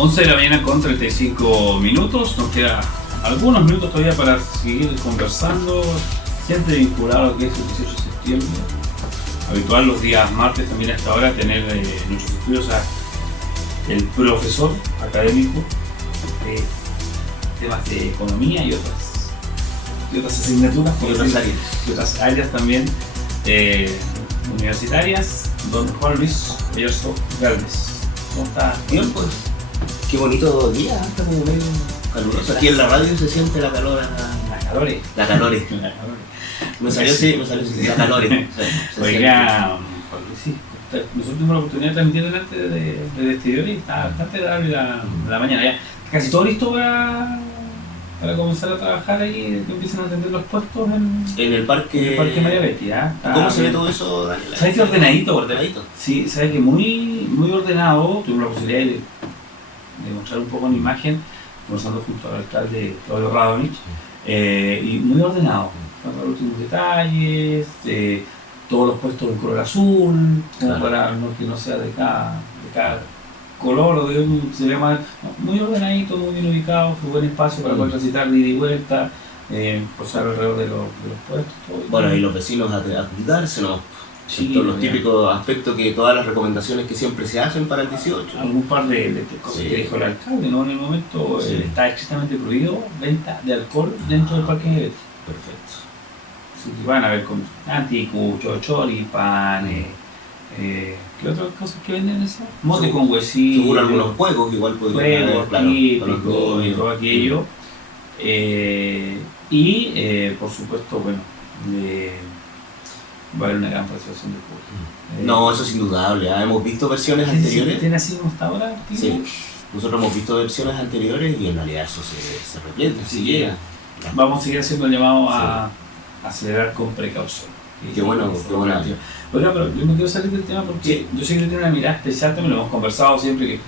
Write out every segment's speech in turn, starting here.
11 de la mañana con 35 minutos, nos queda algunos minutos todavía para seguir conversando, siempre vinculado a lo que es el 18 de septiembre. Habitual los días martes también a esta hora tener nuestros estudios a el profesor académico de temas de economía y otras asignaturas, y otras áreas también universitarias, don Juan Luis Belloso Galvez. ¿Cómo está? Bien, pues. Qué bonito día, está como medio caluroso. Aquí en la radio se siente la calor. La calore. Me salió así, la calore. Oiga, sí, nosotros tuvimos la oportunidad de transmitir delante del exterior y está bastante agradable la mañana. Ya casi todo listo para comenzar a trabajar ahí, que empiecen a atender los puestos en el parque María Betty. ¿Ya? ¿Cómo se ve todo eso, Daniel? ¿Sabes que ordenadito? Ordenadito. Sí, sabes que muy ordenado. Tuvimos la posibilidad de mostrar un poco en imagen, conversando junto al alcalde Claudio Radonich, y muy ordenado, con los últimos detalles, todos los puestos en color azul, como claro, para que no sea de cada color o de un, se ve más, muy ordenadito, muy bien ubicado, un buen espacio para poder transitar de ida y vuelta, pasar alrededor de los puestos. Todo. Bueno, y los vecinos a cuidarse, ¿no? Sí, todos los típicos aspectos que todas las recomendaciones que siempre se hacen para el 18. Algún par de cosas que dijo el alcalde, ¿no? En el momento está estrictamente prohibido venta de alcohol dentro del parque de Betty. Perfecto. Así que van a ver con anticuchos, choripán, ¿qué otras cosas que venden eso? Mote con huesillo. Seguro algunos juegos igual podrían haber, claro, típicos y todo aquello. Por supuesto, bueno, va a haber una gran participación del público. No, eso es indudable. Hemos visto versiones anteriores. ¿Tiene así como hasta ahora? Sí. Nosotros hemos visto versiones anteriores y en realidad eso se repite, sí llega. Vamos a seguir haciendo el llamado a acelerar con precaución. Qué bueno, qué bueno. Oiga, pero yo no quiero salir del tema porque yo sé que tiene una mirada especial, también lo hemos conversado siempre que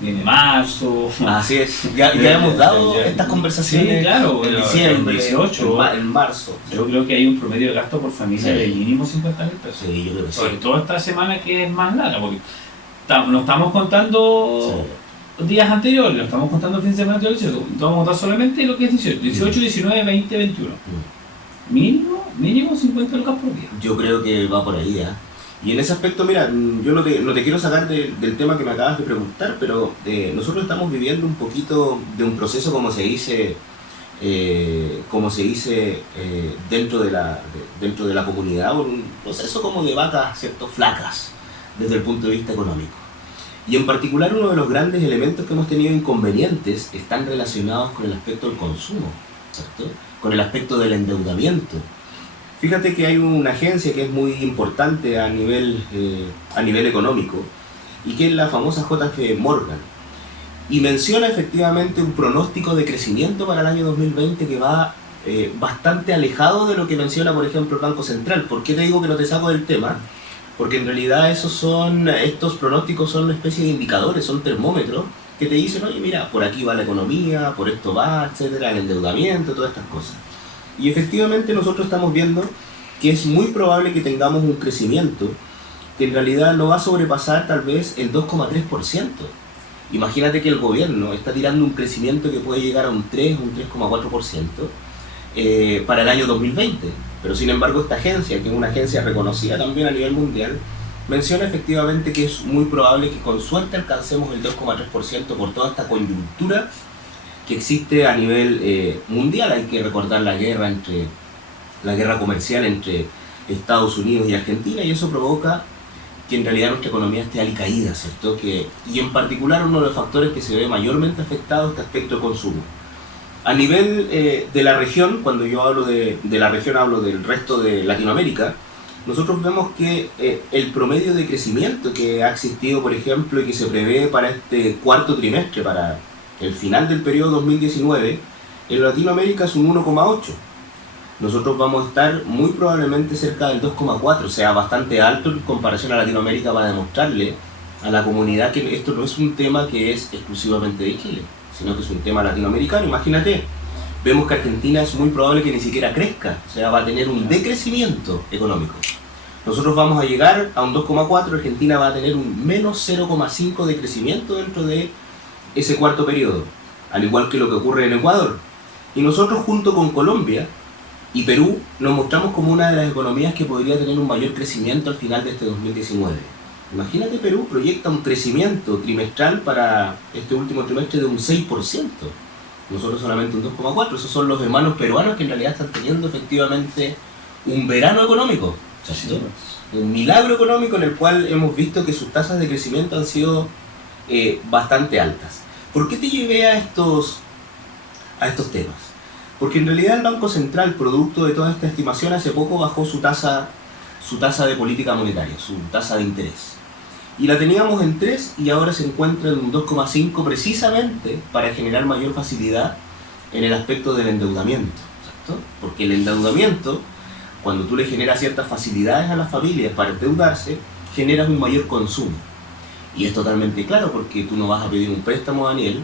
viene marzo. Así es, ya hemos dado estas conversaciones, sí, claro, en diciembre, 18, en marzo. Yo creo que hay un promedio de gasto por familia de mínimo 50.000 pesos. Sí, yo creo que sí. Sobre todo esta semana que es más larga, porque no estamos contando días anteriores, no estamos contando el fin de semana anterior, vamos a contar solamente lo que es 18, 19, 20, 21. Mínimo 50 lucas por día. Yo creo que va por ahí, ¿eh? Y en ese aspecto, mira, yo no te quiero sacar del tema que me acabas de preguntar, pero nosotros estamos viviendo un poquito de un proceso, como se dice dentro de la comunidad, un proceso como de vacas, ¿cierto?, flacas desde el punto de vista económico. Y en particular uno de los grandes elementos que hemos tenido inconvenientes están relacionados con el aspecto del consumo, ¿cierto?, con el aspecto del endeudamiento. Fíjate que hay una agencia que es muy importante a nivel económico y que es la famosa JP Morgan, y menciona efectivamente un pronóstico de crecimiento para el año 2020 que va bastante alejado de lo que menciona, por ejemplo, el Banco Central. ¿Por qué te digo que no te saco del tema? Porque en realidad estos pronósticos son una especie de indicadores, son termómetros que te dicen, oye, mira, por aquí va la economía, por esto va, etcétera, el endeudamiento, todas estas cosas. Y efectivamente nosotros estamos viendo que es muy probable que tengamos un crecimiento que en realidad no va a sobrepasar tal vez el 2,3%. Imagínate que el gobierno está tirando un crecimiento que puede llegar a un 3, un 3,4% para el año 2020. Pero sin embargo esta agencia, que es una agencia reconocida también a nivel mundial, menciona efectivamente que es muy probable que con suerte alcancemos el 2,3% por toda esta coyuntura que existe a nivel mundial. Hay que recordar la guerra comercial entre Estados Unidos y Argentina, y eso provoca que en realidad nuestra economía esté alicaída, ¿cierto? Y en particular uno de los factores que se ve mayormente afectado es este aspecto de consumo. A nivel de la región, cuando yo hablo de la región hablo del resto de Latinoamérica, nosotros vemos que el promedio de crecimiento que ha existido, por ejemplo, y que se prevé para este cuarto trimestre, para el final del periodo 2019, en Latinoamérica es un 1,8. Nosotros vamos a estar muy probablemente cerca del 2,4, o sea, bastante alto en comparación a Latinoamérica, para demostrarle a la comunidad que esto no es un tema que es exclusivamente de Chile, sino que es un tema latinoamericano. Imagínate, vemos que Argentina es muy probable que ni siquiera crezca, o sea, va a tener un decrecimiento económico. Nosotros vamos a llegar a un 2,4, Argentina va a tener un menos 0,5 de crecimiento dentro de ese cuarto periodo, al igual que lo que ocurre en Ecuador. Y nosotros junto con Colombia y Perú nos mostramos como una de las economías que podría tener un mayor crecimiento al final de este 2019. Imagínate, Perú proyecta un crecimiento trimestral para este último trimestre de un 6%. Nosotros solamente un 2,4%. Esos son los hermanos peruanos que en realidad están teniendo efectivamente un verano económico, ¿cierto? Un milagro económico en el cual hemos visto que sus tasas de crecimiento han sido bastante altas. ¿Por qué te llevé a estos temas? Porque en realidad el Banco Central, producto de toda esta estimación, hace poco bajó su tasa de política monetaria, su tasa de interés. Y la teníamos en 3 y ahora se encuentra en un 2,5 precisamente para generar mayor facilidad en el aspecto del endeudamiento, ¿cierto? Porque el endeudamiento, cuando tú le generas ciertas facilidades a las familias para endeudarse, generas un mayor consumo. Y es totalmente claro porque tú no vas a pedir un préstamo, Daniel,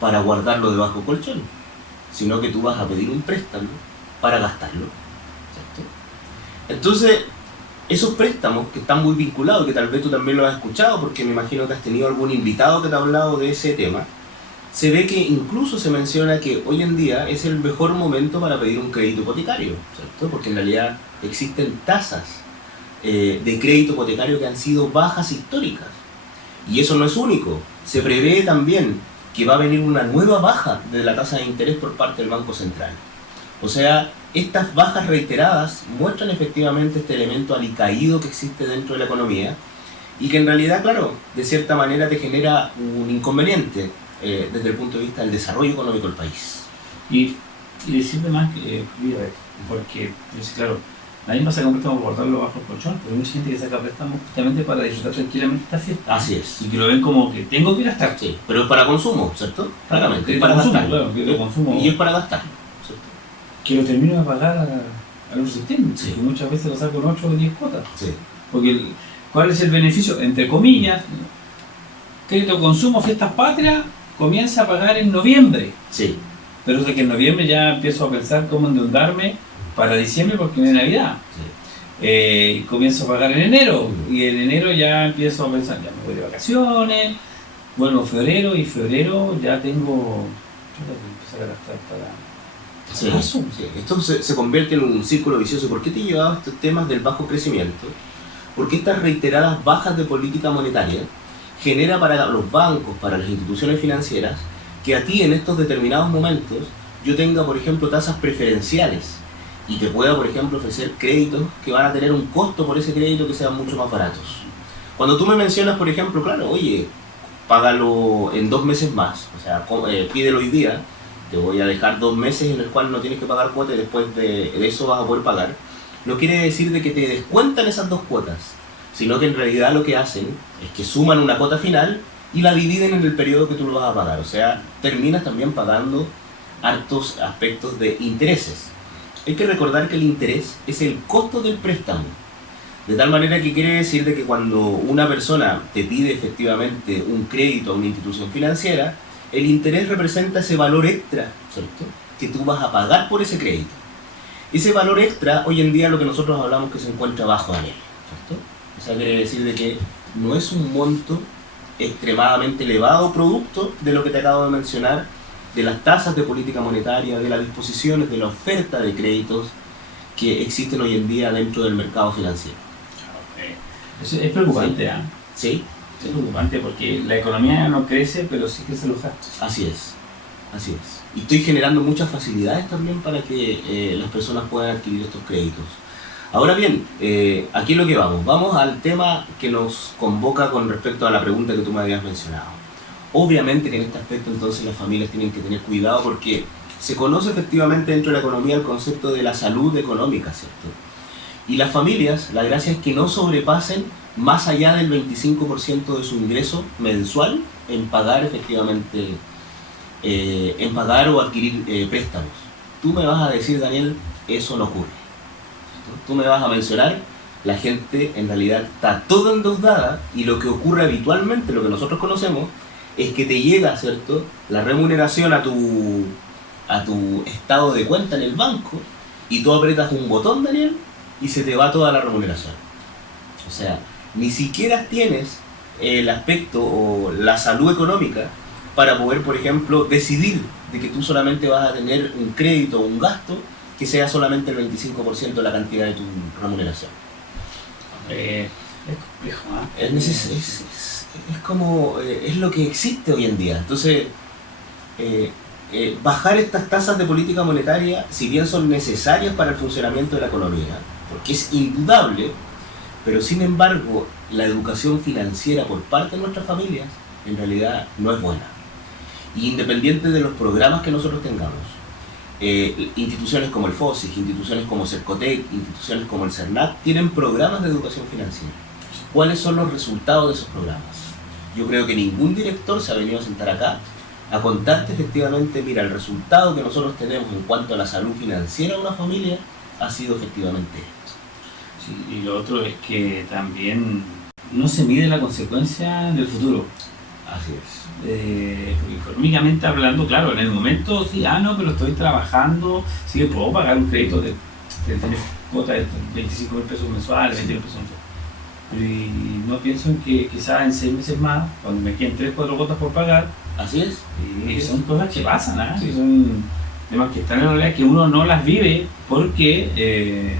para guardarlo debajo del colchón, sino que tú vas a pedir un préstamo para gastarlo, ¿cierto? Entonces, esos préstamos que están muy vinculados, que tal vez tú también lo has escuchado, porque me imagino que has tenido algún invitado que te ha hablado de ese tema, se ve que incluso se menciona que hoy en día es el mejor momento para pedir un crédito hipotecario, ¿cierto? Porque en realidad existen tasas de crédito hipotecario que han sido bajas históricas. Y eso no es único. Se prevé también que va a venir una nueva baja de la tasa de interés por parte del Banco Central. O sea, estas bajas reiteradas muestran efectivamente este elemento alicaído que existe dentro de la economía y que en realidad, claro, de cierta manera te genera un inconveniente desde el punto de vista del desarrollo económico del país. Y decirle más que, porque, claro, nadie va a sacar un préstamo por guardarlo bajo el colchón, pero hay mucha gente que saca préstamos justamente para disfrutar tranquilamente esta fiesta. Así es. Y que lo ven como que tengo que gastar. Sí, pero es para consumo, ¿cierto? Claramente, Es para consumo, gastar. claro, que consumo. Y es para gastar, ¿cierto? Que lo termino de pagar a los sistemas, Sí. que muchas veces lo saco en 8 o 10 cuotas. Sí. Porque ¿cuál es el beneficio? Entre comillas, crédito consumo, fiestas patrias, comienza a pagar en noviembre. Sí. Pero es de que en noviembre ya empiezo a pensar cómo endeudarme para diciembre porque viene Navidad. Sí. Comienzo a pagar en enero y en enero ya empiezo a pensar, ya me voy de vacaciones, vuelvo en febrero y febrero ya tengo que empezar a gastar para Sí, marzo. sí. Esto se convierte en un círculo vicioso. ¿Por qué te llevaba estos temas del bajo crecimiento? Porque estas reiteradas bajas de política monetaria genera para los bancos, para las instituciones financieras, que a ti en estos determinados momentos yo tenga, por ejemplo, tasas preferenciales y te pueda, por ejemplo, ofrecer créditos que van a tener un costo por ese crédito que sean mucho más baratos. Cuando tú me mencionas, por ejemplo, claro, oye, págalo en 2 meses más, o sea, pídelo hoy día, te voy a dejar 2 meses en el cual no tienes que pagar cuota y después de eso vas a poder pagar, no quiere decir de que te descuentan esas 2 cuotas, sino que en realidad lo que hacen es que suman una cuota final y la dividen en el periodo que tú lo vas a pagar. O sea, terminas también pagando hartos aspectos de intereses. Hay que recordar que el interés es el costo del préstamo. De tal manera que quiere decir de que cuando una persona te pide efectivamente un crédito a una institución financiera, el interés representa ese valor extra, ¿cierto?, que tú vas a pagar por ese crédito. Ese valor extra, hoy en día lo que nosotros hablamos que se encuentra bajo Daniel, ¿cierto? O sea, quiere decir de que no es un monto extremadamente elevado producto de lo que te acabo de mencionar, de las tasas de política monetaria, de las disposiciones, de la oferta de créditos que existen hoy en día dentro del mercado financiero. Es preocupante, ¿ah? ¿Sí? Es preocupante porque la economía no crece, pero sí crecen los gastos. Así es, así es. Y estoy generando muchas facilidades también para que las personas puedan adquirir estos créditos. Ahora bien, aquí es lo que vamos. Vamos al tema que nos convoca con respecto a la pregunta que tú me habías mencionado. Obviamente que en este aspecto entonces las familias tienen que tener cuidado porque se conoce efectivamente dentro de la economía el concepto de la salud económica, ¿cierto? Y las familias, la gracia es que no sobrepasen más allá del 25% de su ingreso mensual en pagar efectivamente, en pagar o adquirir préstamos. Tú me vas a decir, Daniel, eso no ocurre. Tú me vas a mencionar, la gente en realidad está toda endeudada y lo que ocurre habitualmente, lo que nosotros conocemos, es que te llega, ¿cierto?, la remuneración a tu estado de cuenta en el banco y tú aprietas un botón, Daniel, y se te va toda la remuneración. O sea, ni siquiera tienes el aspecto o la salud económica para poder, por ejemplo, decidir de que tú solamente vas a tener un crédito o un gasto que sea solamente el 25% de la cantidad de tu remuneración. Es complejo, ¿eh? Es lo que existe hoy en día. Entonces, bajar estas tasas de política monetaria, si bien son necesarias para el funcionamiento de la economía, porque es indudable, pero sin embargo, la educación financiera por parte de nuestras familias, en realidad no es buena. Y independiente de los programas que nosotros tengamos, instituciones como el FOSIC, instituciones como Cercotec, instituciones como el CERNAC, tienen programas de educación financiera. ¿Cuáles son los resultados de esos programas? Yo creo que ningún director se ha venido a sentar acá a contarte efectivamente, mira, el resultado que nosotros tenemos en cuanto a la salud financiera de una familia ha sido efectivamente esto. Sí, y lo otro es que también no se mide la consecuencia del futuro. Así es. Económicamente hablando, claro, en el momento sí, pero estoy trabajando, sí que puedo pagar un crédito de tener cuota de 25 mil pesos mensuales, 20 mil pesos mensuales. Y no pienso en que quizás en 6 meses más, cuando me queden 3 o 4 cuotas por pagar, así es. Y son cosas que pasan, ¿eh? Sí. Son temas que están en la realidad que uno no las vive porque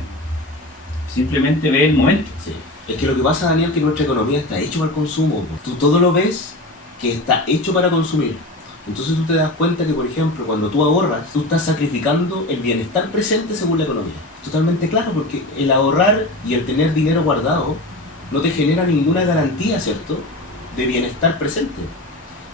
simplemente ve el momento. Sí. Es que lo que pasa, Daniel, es que nuestra economía está hecho para el consumo. Tú todo lo ves que está hecho para consumir. Entonces tú te das cuenta que, por ejemplo, cuando tú ahorras, tú estás sacrificando el bienestar presente según la economía. Totalmente claro, porque el ahorrar y el tener dinero guardado no te genera ninguna garantía, ¿cierto?, de bienestar presente.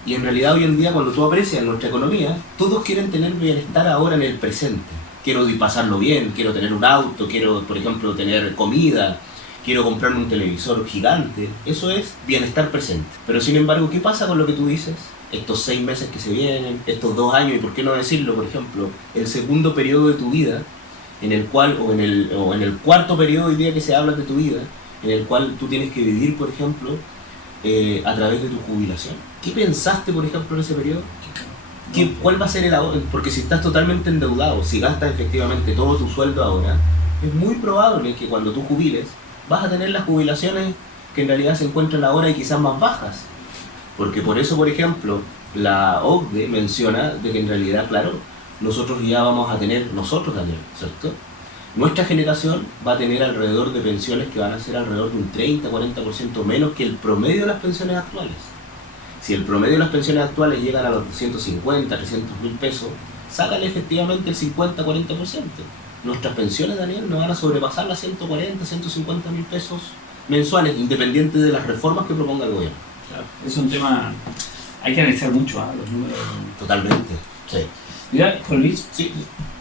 Y en realidad hoy en día, cuando tú aprecias nuestra economía, todos quieren tener bienestar ahora en el presente. Quiero pasarlo bien, quiero tener un auto, quiero, por ejemplo, tener comida, quiero comprarme un televisor gigante. Eso es bienestar presente. Pero sin embargo, ¿qué pasa con lo que tú dices? Estos 6 meses que se vienen, estos 2 años, y por qué no decirlo, por ejemplo, el segundo periodo de tu vida, en el cual, o en el cuarto periodo hoy día que se habla de tu vida, en el cual tú tienes que vivir, por ejemplo, a través de tu jubilación. ¿Qué pensaste, por ejemplo, en ese periodo? ¿Cuál va a ser el ahorro? Porque si estás totalmente endeudado, si gastas efectivamente todo tu sueldo ahora, es muy probable que cuando tú jubiles vas a tener las jubilaciones que en realidad se encuentran ahora y quizás más bajas. Porque por eso, por ejemplo, la OCDE menciona de que en realidad, claro, nosotros ya vamos a tener, nosotros también, ¿cierto? Nuestra generación va a tener alrededor de pensiones que van a ser alrededor de un 30-40% menos que el promedio de las pensiones actuales. Si el promedio de las pensiones actuales llegan a los 250, 300 mil pesos, sácale efectivamente el 50-40%. Nuestras pensiones, Daniel, no van a sobrepasar las 140, 150 mil pesos mensuales, independiente de las reformas que proponga el gobierno. Claro, es un tema, hay que analizar mucho los números. Totalmente, sí. Mira, Juan Luis, Sí.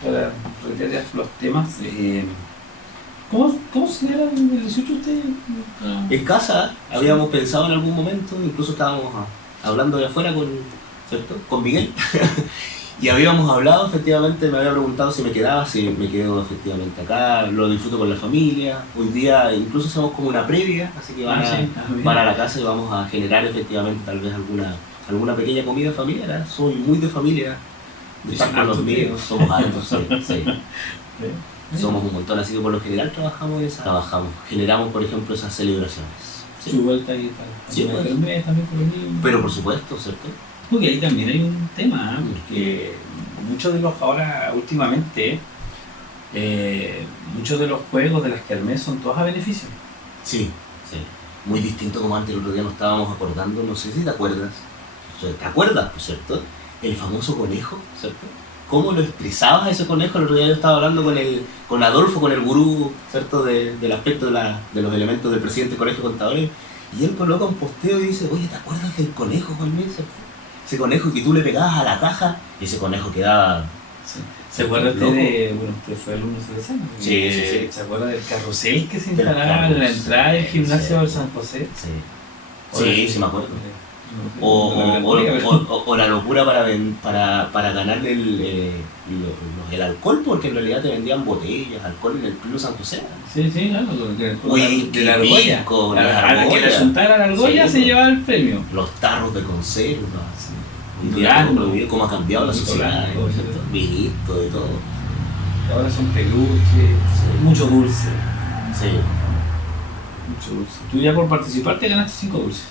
para reiterar los temas, ¿cómo se celebra el 18 usted? En casa habíamos pensado en algún momento, incluso estábamos hablando de afuera con Miguel, y habíamos hablado, efectivamente, me había preguntado si me quedaba, si me quedo efectivamente acá, lo disfruto con la familia. Hoy día incluso hacemos como una previa, así que van a la casa y vamos a generar efectivamente tal vez alguna pequeña comida familiar. Soy muy de familia, de estar con los míos, somos altos, sí. Somos un montón, así que por lo general generamos, por ejemplo, esas celebraciones. Sí. Su vuelta ahí para sí, pues. también con los niños. Pero por supuesto, ¿cierto? Porque ahí también hay un tema, porque muchos de los ahora, últimamente, muchos de los juegos de las kermés son todos a beneficio. Sí. Muy distinto como antes, el otro día nos estábamos acordando, no sé si te acuerdas. ¿Te acuerdas, ¿cierto? El famoso conejo, ¿cierto? ¿Cómo lo expresabas ese conejo? El otro día yo estaba hablando con Adolfo, con el gurú, ¿cierto? Del aspecto de los elementos del presidente del Colegio de Contadores, y él coloca un posteo y dice, oye, ¿te acuerdas del conejo, Juan Luis? Ese conejo que tú le pegabas a la caja y ese conejo quedaba... Sí. ¿Se acuerda usted usted fue alumno salesiano? Sí. ¿Se acuerda del carrusel que se instalaba en la entrada del gimnasio de San José? Sí, me acuerdo. O la locura para ganar el alcohol, porque en realidad te vendían botellas, alcohol en el Club San José. Sí, claro, de la argolla. Al que le juntara la argolla se llevaba el premio. Los tarros de conserva. Cómo ha cambiado la sociedad, visto de todo. Ahora son peluches, mucho dulce. Sí. Mucho dulce. Tú ya por participar te ganaste 5 dulces.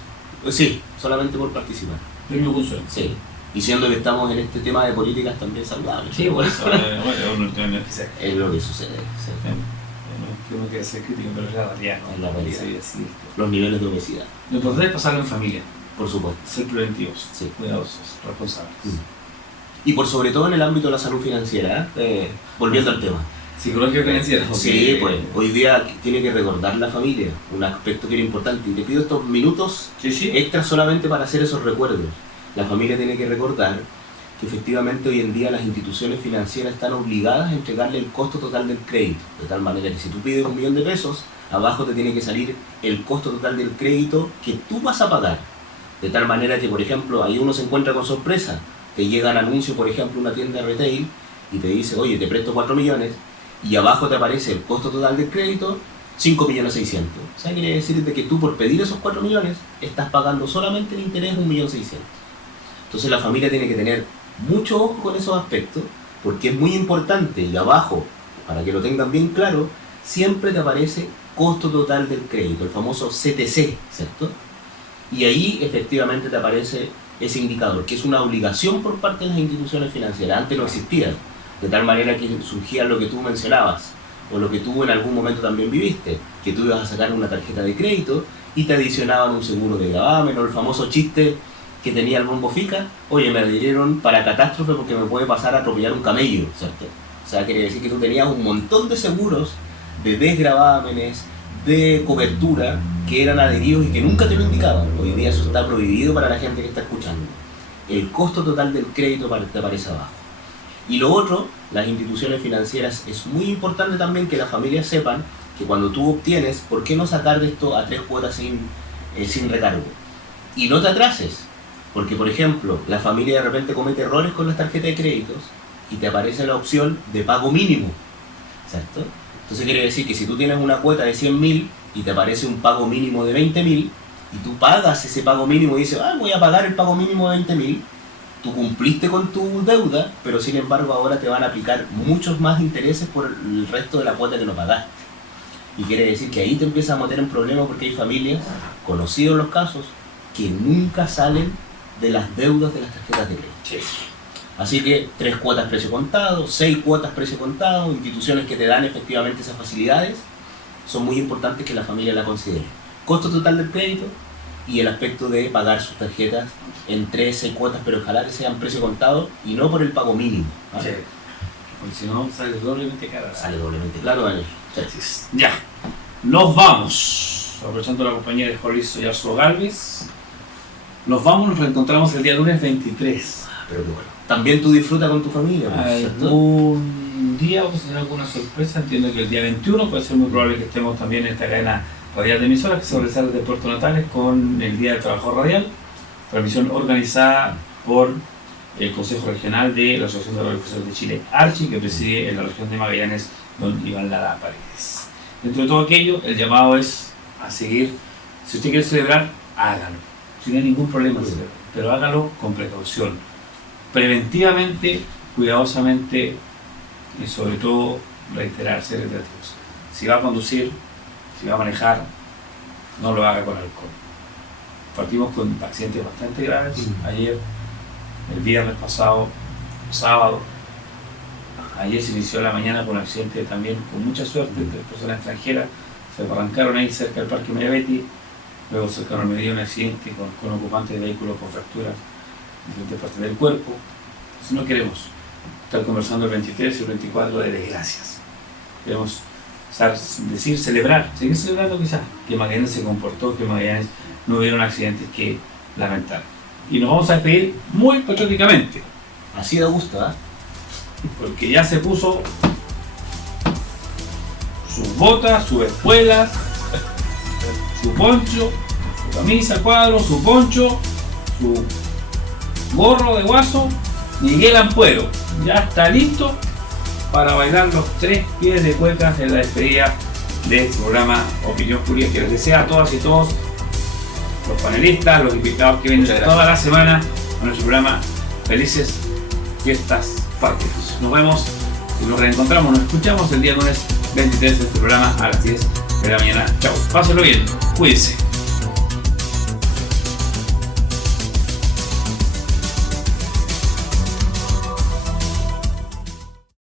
Sí, solamente por participar. Premio consuelo. Sí. Y siendo que estamos en este tema de políticas también saludables. Sí, por eso, bueno, no es que sea. Es lo que sucede. Sí. No es que uno quiera ser crítico, pero es la realidad, ¿no? Es la realidad. Sí, así. Los niveles de obesidad. Lo importante es pasarlo en familia, Por supuesto. ser preventivos, Sí. cuidadosos, responsables. Y por sobre todo en el ámbito de la salud financiera, volviendo al tema. Psicología financiera. Sí, pues hoy día tiene que recordar la familia, un aspecto que era importante. Y te pido estos minutos Sí. extra solamente para hacer esos recuerdos. La familia tiene que recordar que efectivamente hoy en día las instituciones financieras están obligadas a entregarle el costo total del crédito. De tal manera que si tú pides 1 millón de pesos, abajo te tiene que salir el costo total del crédito que tú vas a pagar. De tal manera que, por ejemplo, ahí uno se encuentra con sorpresa. Te llega un anuncio, por ejemplo, una tienda de retail y te dice, oye, te presto 4 millones y abajo te aparece el costo total del crédito, 5.600.000. O sea, quiere decir de que tú por pedir esos 4 millones estás pagando solamente el interés 1.600.000. Entonces la familia tiene que tener mucho ojo con esos aspectos porque es muy importante y abajo, para que lo tengan bien claro, siempre te aparece costo total del crédito, el famoso CTC, ¿cierto? Y ahí efectivamente te aparece ese indicador, que es una obligación por parte de las instituciones financieras. Antes no existía, de tal manera que surgía lo que tú mencionabas, o lo que tú en algún momento también viviste, que tú ibas a sacar una tarjeta de crédito y te adicionaban un seguro de gravamen, o el famoso chiste que tenía el Bombo Fica, oye, me adhirieron para catástrofe porque me puede pasar a atropellar un camello, ¿cierto? O sea, quiere decir que tú tenías un montón de seguros, de desgravámenes, de cobertura, que eran adheridos y que nunca te lo indicaban. Hoy día eso está prohibido para la gente que está escuchando. El costo total del crédito te aparece abajo. Y lo otro, las instituciones financieras, es muy importante también que las familias sepan que cuando tú obtienes, ¿por qué no sacar de esto a 3 cuotas sin recargo? Y no te atrases, porque por ejemplo, la familia de repente comete errores con las tarjetas de créditos y te aparece la opción de pago mínimo, ¿cierto? Entonces quiere decir que si tú tienes una cuota de 100.000 y te aparece un pago mínimo de 20.000 y tú pagas ese pago mínimo y dices, voy a pagar el pago mínimo de 20.000, tú cumpliste con tu deuda, pero sin embargo ahora te van a aplicar muchos más intereses por el resto de la cuota que no pagaste. Y quiere decir que ahí te empiezas a meter en problemas porque hay familias, conocidos los casos, que nunca salen de las deudas de las tarjetas de crédito. Sí. Así que 3 cuotas precio contado, 6 cuotas precio contado, instituciones que te dan efectivamente esas facilidades, son muy importantes que la familia la considere. Costo total del crédito y el aspecto de pagar sus tarjetas en 3, 6 cuotas, pero ojalá que sean precio contado y no por el pago mínimo. ¿Ah? Sí. Porque si no, sale doblemente cara. Sale doblemente claro, Daniel. Ya, nos vamos. Aprovechando la compañía de Jolizo y Arzo Galvez, nos vamos, nos reencontramos el día lunes 23. Pero qué bueno. También tú disfrutas con tu familia, ¿cierto? Un día vamos a tener alguna sorpresa. Entiendo que el día 21 puede ser muy probable que estemos también en esta cadena radial de emisoras que se realiza desde Puerto Natales con el Día del Trabajador Radial, transmisión organizada por el Consejo Regional de la Asociación de Radiodifusores de Chile, ARCHI, que preside en la región de Magallanes don Iván Lara Paredes. Dentro de todo aquello, el llamado es a seguir. Si usted quiere celebrar, hágalo, sin ningún problema, pero hágalo con precaución, preventivamente, cuidadosamente y sobre todo reiterar, ser reiterativos. Si va a conducir, si va a manejar, no lo haga con alcohol. Partimos con accidentes bastante graves ayer, el viernes pasado, sábado. Ayer se inició la mañana con un accidente también con mucha suerte de personas extranjeras. Se arrancaron ahí cerca del Parque Mediabetti, luego cercano al mediodía un accidente con ocupantes de vehículos con fracturas en diferentes partes del cuerpo. Si no queremos estar conversando el 23 y el 24 de desgracias, queremos celebrar, seguir celebrando quizás que Magallanes se comportó, que Magallanes no hubieron accidentes que lamentar. Y nos vamos a despedir muy patrióticamente. Así de gusto, ¿eh? Porque ya se puso sus botas, sus espuelas, su poncho, su camisa cuadro, su poncho, su gorro de guaso, Miguel Ampuero. Ya está listo para bailar los 3 pies de cuecas en la despedida de este programa Opinión Pública, que les desea a todas y todos, los panelistas, los invitados que vienen toda la semana a nuestro programa, felices fiestas patrias. Nos vemos y nos reencontramos, nos escuchamos el día lunes 23 de este programa a las 10 de la mañana. Chao, pásenlo bien, cuídense.